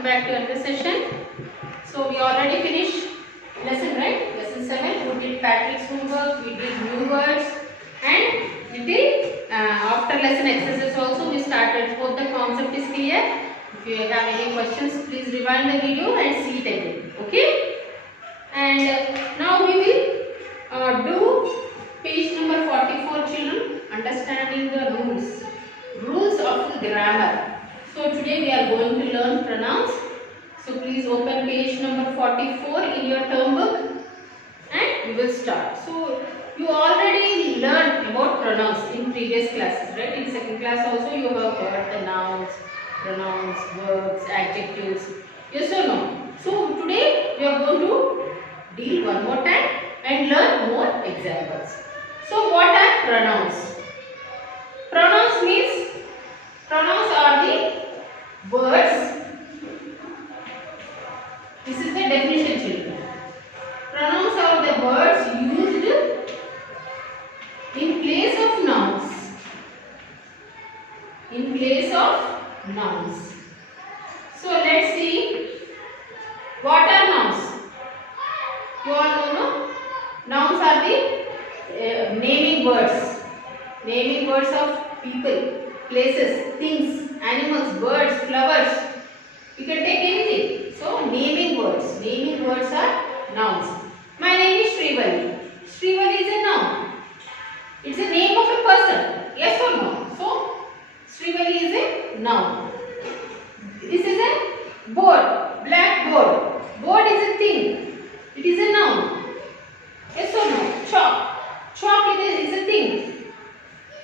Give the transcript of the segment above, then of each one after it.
welcome back to another session. So we already finished lesson, right? Lesson 7. We did Patrick's homework, we did new words, and we did after lesson exercises also we started. Hope the concept is clear. If you have any questions, please rewind the video and see it again. Okay? And now we will do page number 44, children. Understanding the rules of grammar. So today we are going to learn pronouns. So please open page number 44 in your term book and we will start. So you already learned about pronouns in previous classes, right? In second class also you have heard the nouns, pronouns, verbs, adjectives. Yes or no? So today we are going to deal one more time and learn more examples. So what are pronouns? Pronouns are the words. This is the definition, children. Pronouns are the words used in place of nouns. In place of nouns. So let's see what are nouns. You all know, no? Nouns are the naming words. Naming words of people, places, things, animals, birds, flowers. You can take anything. So naming words. Naming words are nouns. My name is Srivali. Srivali is a noun. It's a name of a person. Yes or no? So Srivali is a noun. This is a board. Blackboard. Board is a thing. It is a noun. Yes or no? Chalk. Chalk is a thing.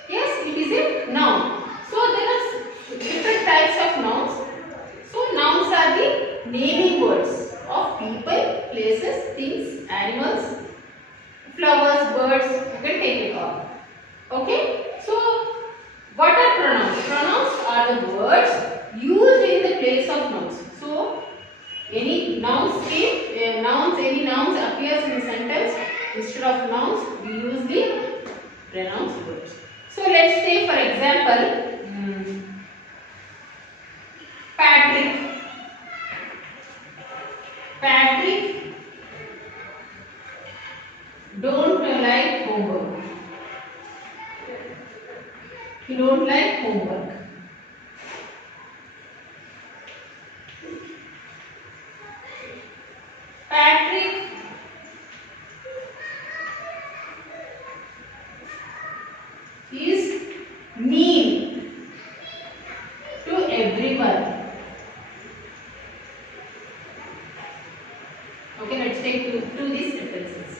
Yes, it is a noun. So there are different types of nouns. So nouns are the naming words of people, places, things, animals, flowers, birds. You can take it all. Okay. So what are pronouns? Pronouns are the words used in the place of nouns. So any any nouns appears in the sentence. Instead of nouns, we use the pronouns words. So let's say, for example, Patrick. Patrick don't like homework. He don't like homework. Patrick is mean to everyone. Okay, let's take two these sentences.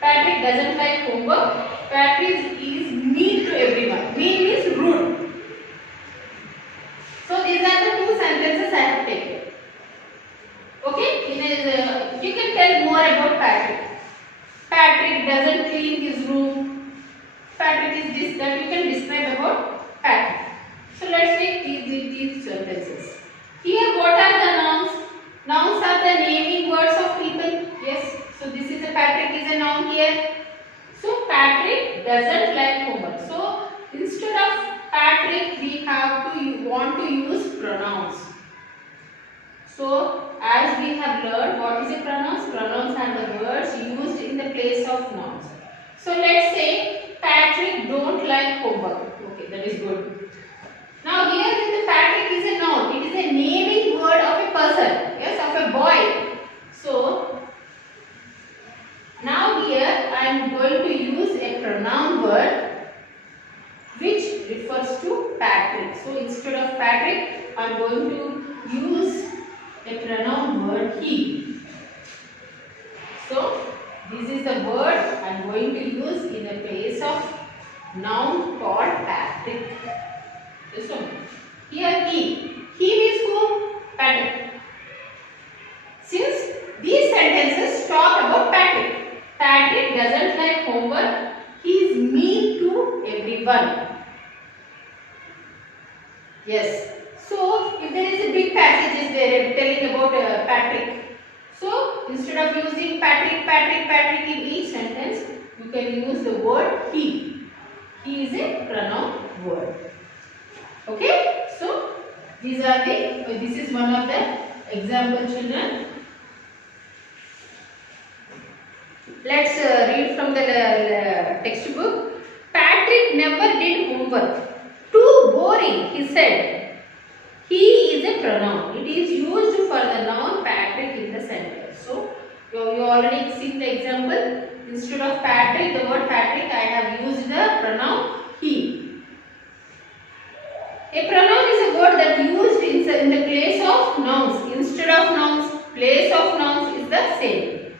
Patrick doesn't like homework. Patrick is mean to everyone. Mean means rude. So these are the two sentences I have taken. Okay, you can tell more about Patrick. Patrick doesn't clean his room. Patrick is this, that you can describe about Patrick. So let's take these sentences. Here what are the nouns? Nouns are the naming words of people. Yes. So this is a Patrick is a noun here. So Patrick doesn't like homework. So instead of Patrick we want to use pronouns. So as we have learned what is a pronouns? Pronouns are the words used in the place of nouns. So let's say Patrick don't like homework. Okay, that is good. Now here the Patrick is a noun. It is a naming word of a person. Yes, of a boy. So now here I am going to use a pronoun word which refers to Patrick. So instead of Patrick I am going to use a pronoun word he. So this is the word I am going to use in the place of noun called Patrick. This one. Here he. He means who? Patrick. Since these sentences talk about Patrick. Patrick doesn't like homework. He is mean to everyone. Yes. So if there is a big passage is there telling about Patrick. So instead of using Patrick in each sentence, you can use the word he. He is a pronoun word. Okay. So these are this is one of the Example, children. Let's read from the textbook. Patrick never did homework. Too boring, he said. He is a pronoun. It is used for the noun Patrick in the sentence. So, you already seen the example. Instead of Patrick, the word Patrick, I have used the pronoun he. A pronoun is a word that used in the place of nouns. Instead of nouns, place of nouns is the same.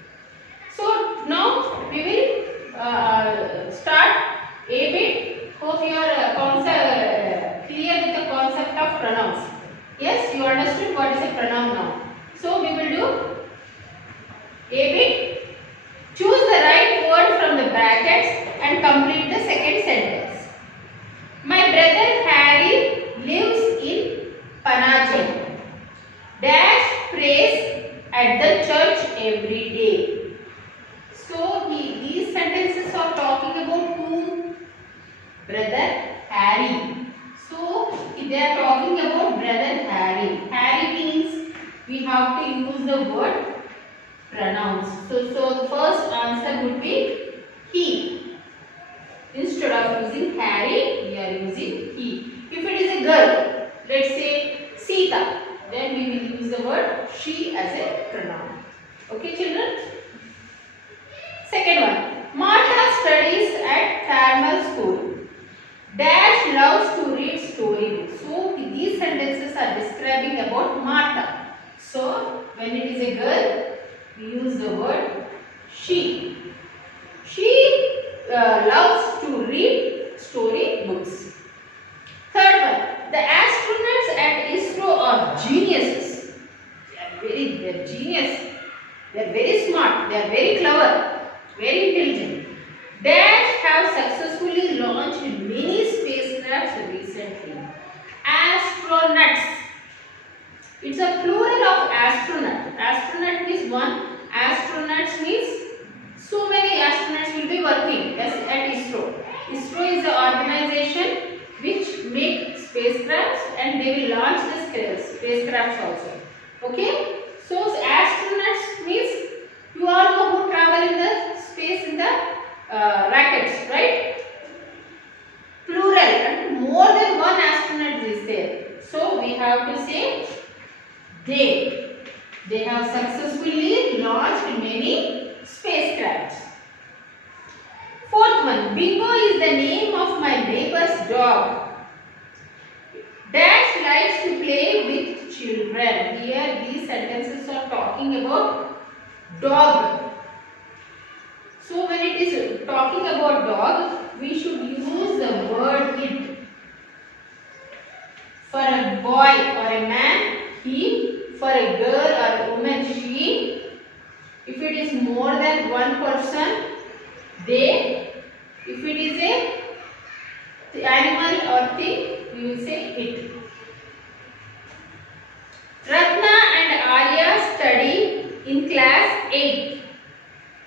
So now we will start a bit. Hope you are clear with the concept of pronouns. Yes, you understood what is a pronoun now. So we will do a bit. Choose the right word from the brackets and complete the second sentence. My brother Harry lives in Panaji. Dash prays at the church every day. So these sentences are talking about whom? Brother Harry. So they are talking about brother Harry. Harry means we have to use the word pronouns. So the first answer would be he. Instead of using Harry, we are using he. If it is a girl, let's say Sita, then we will use the word she as a pronoun. Okay, children? Second one. Martha studies at Carmel School. Dash loves to read storybooks. So these sentences are describing about Martha. So when it is a girl, we use the word she. She loves to read storybooks. Third one. The astronauts at ISRO are geniuses. They are genius. They are very smart. They are very clever. Very intelligent. Dash have successfully launched many spacecrafts recently. Astronauts. It's a plural of astronaut. Astronaut means one. Astronauts means so many astronauts will be working at ISRO. ISRO is the organization which make spacecrafts and they will launch the spacecrafts also. Okay? So astronauts means you all know who travel in the space in the rockets, right? Plural, and more than one astronaut is there. So we have to say they have successfully launched many spacecrafts. Fourth one. Bingo is the name of my neighbor's dog. Dash likes to play with children. Here these sentences are talking about dog. So when it is talking about dog, we should use the word it. For a boy or a man, he. For a girl or a woman, she. If it is more than one person, they. If it is a animal or thing, we will say it. Ratna and Arya study in class 8.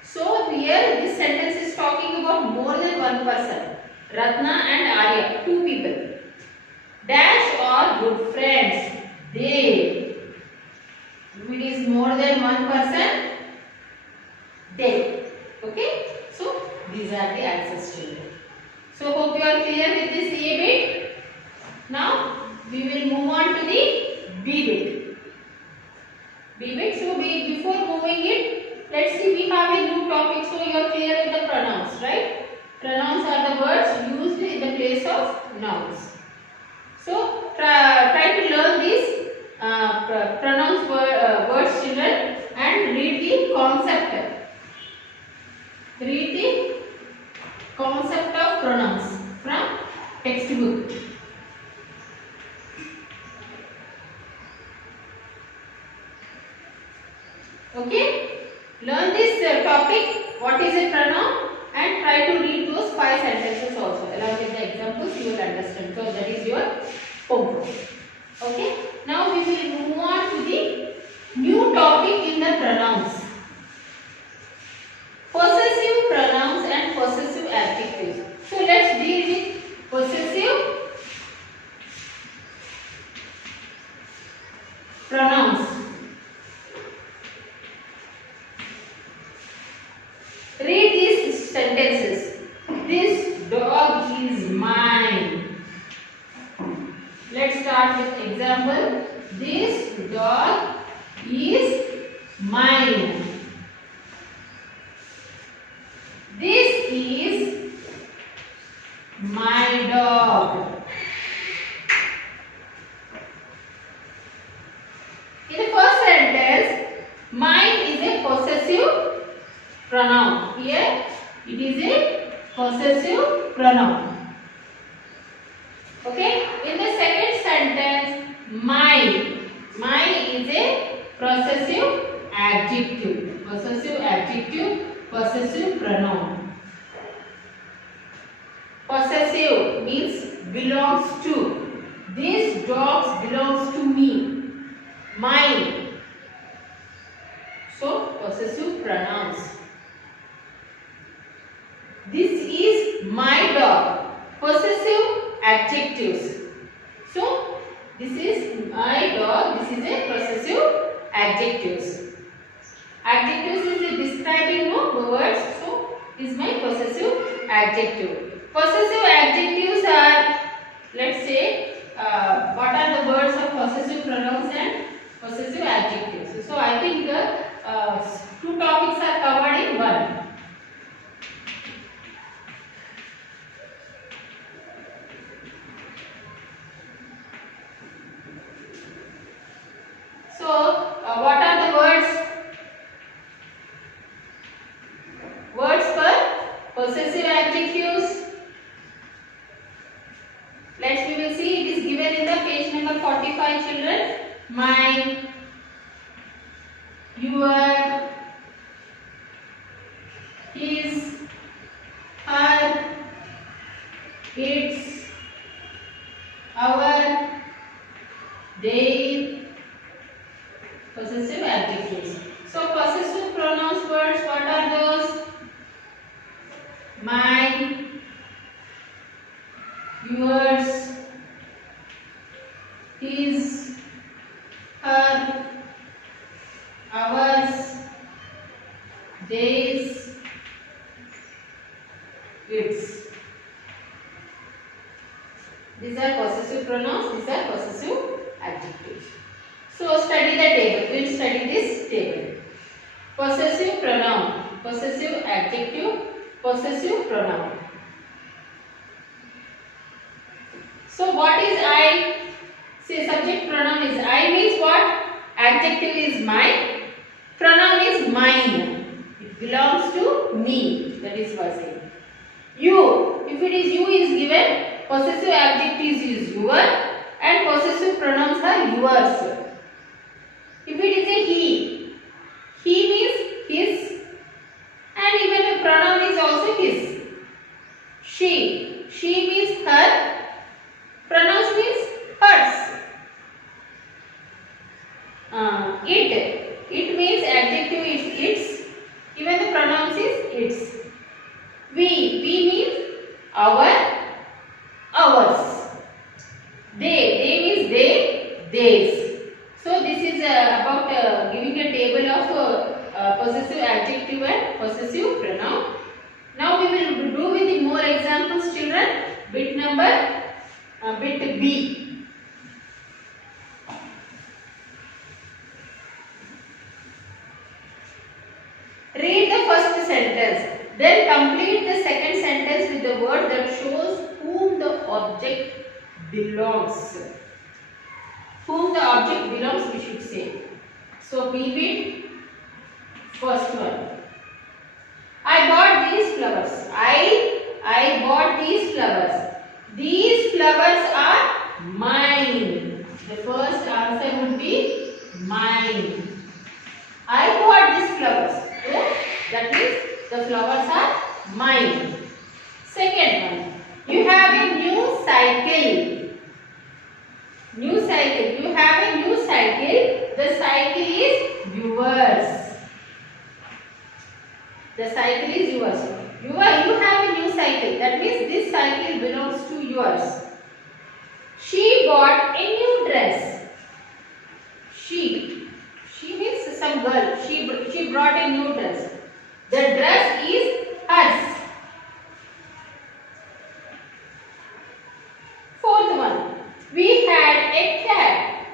So here this sentence is talking about more than one person. Ratna and Arya, two people. Dash are good friends. They. If it is more than one person, they. Okay? So these are the answers, children. So hope you are clear with this A bit. Now we will move on to the B bit. B bit. So before moving it, let's see, we have a new topic. So you are clear with the pronouns, right? Pronouns are the words used in the place of nouns. So try to learn these pronouns words, children, and read the concept. Read the concept of pronouns from textbook. Okay? Learn this topic, what is a pronoun, and try to read those 5 sentences also. Along with the examples, you will understand. So that is your homework. Okay? Now we will move on to the new topic in the pronouns. Possessive pronouns and possessive adjectives. So let's deal with possessive pronouns. possessive pronoun. Okay, in the second sentence, my is a possessive adjective. Possessive adjective, possessive pronoun. Possessive means belongs to. These dogs belongs to me. Mine. So possessive pronouns. This is my dog. Possessive adjectives. So this is my dog. This is a possessive adjectives. Adjectives is a describing words. So this is my possessive adjective. Possessive adjectives are, let's say, what are the words of possessive pronouns and possessive adjectives. So I think two topics are covered in one. So, what are the words? Words for possessive adjectives. We will see. It is given in the page number 45, children. Mine, your, his, her, its, our, their. Possessive adjectives. So possessive pronouns words, what are those? Mine, yours, his, her, ours, theirs, its. These are possessive pronouns, these are possessive adjectives. So study the table. We will study this table. Possessive pronoun, possessive adjective, possessive pronoun. So what is I? Say subject pronoun is I means what? Adjective is my, pronoun is mine. It belongs to me. That is what I say. You, if it is you is given, possessive adjective is your and possessive pronouns are yours. If it is a he means his and even a pronoun is also his. She means her, pronouns means hers. It means adjective is its, even the pronouns is its. We means our, ours. They means they, theirs. So this is about giving a table of possessive adjective and possessive pronoun. Now we will do with the more examples, children. Bit B. Read the first sentence. Then complete the second sentence with the word that shows whom the object belongs. Whom the object belongs, we should say. So be bit first one. I bought these flowers. I bought these flowers. These flowers are mine. The first answer would be mine. I bought these flowers. So that means the flowers are mine. Second one. You have a new cycle. New cycle. You have a new cycle. The cycle is yours. The cycle is yours. You have a new cycle. That means this cycle belongs to yours. She bought a new dress. She means some girl. She brought a new dress. The dress is hers. Fourth one. We had a cat.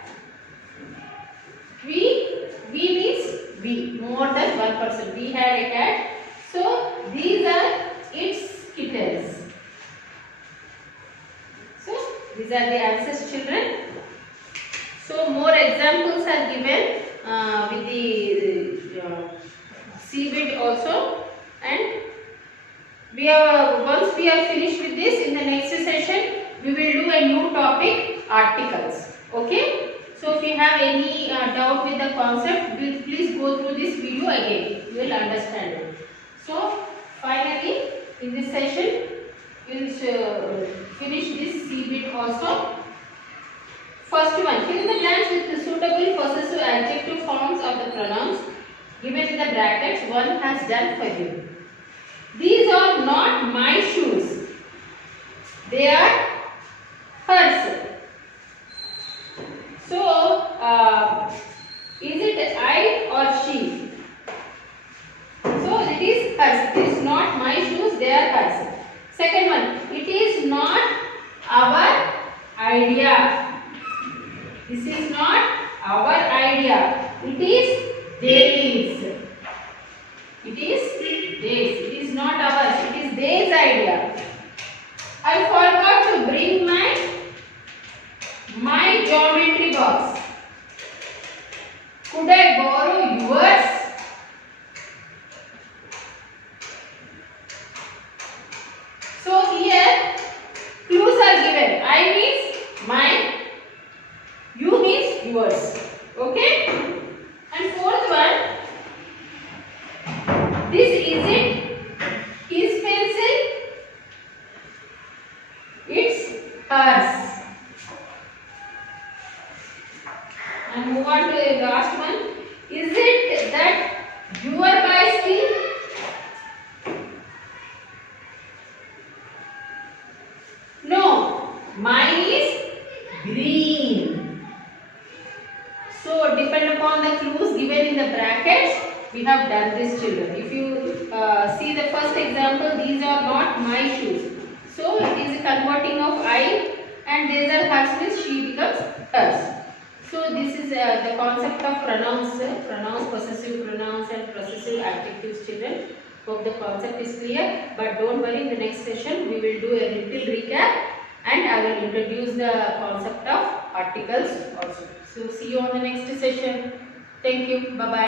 We means we. More than one person. We had a cat. So these are its kittens. So these are the answers, children. So more examples are given with the seabed also, and once we are finished with this, in the next session we will do a new topic, articles. Okay. So if you have any doubt with the concept, please go through this video again. You will understand it. So finally, in this session, we will finish this C bit also. First one, fill the blanks with the suitable possessive adjective forms of the pronouns given in the brackets. One has done for you. These are not my shoes. They are hers. So, is it I or she? So, it is hers. It is not my shoes. They are hers. Second one, it is not our idea. This is not our idea. It is theirs. It is theirs. It is not ours. It is theirs idea. I forgot to bring my geometry box. Could I borrow yours? So here clues are given. I means mine. You means yours. Okay? And fourth one, this isn't his pencil, it's hers. And move on to the last one. Is it that your bicycle? No, mine is green. So depend upon the clues given in the brackets, we have done this, children. If you see the first example, these are not my shoes. So it is a converting of I, and these are hers means she becomes hers. So this is the concept of pronouns, possessive pronouns and possessive adjectives, children. Hope the concept is clear. But don't worry, in the next session we will do a little recap, and I will introduce the concept of articles also. So see you on the next session. Thank you. Bye bye.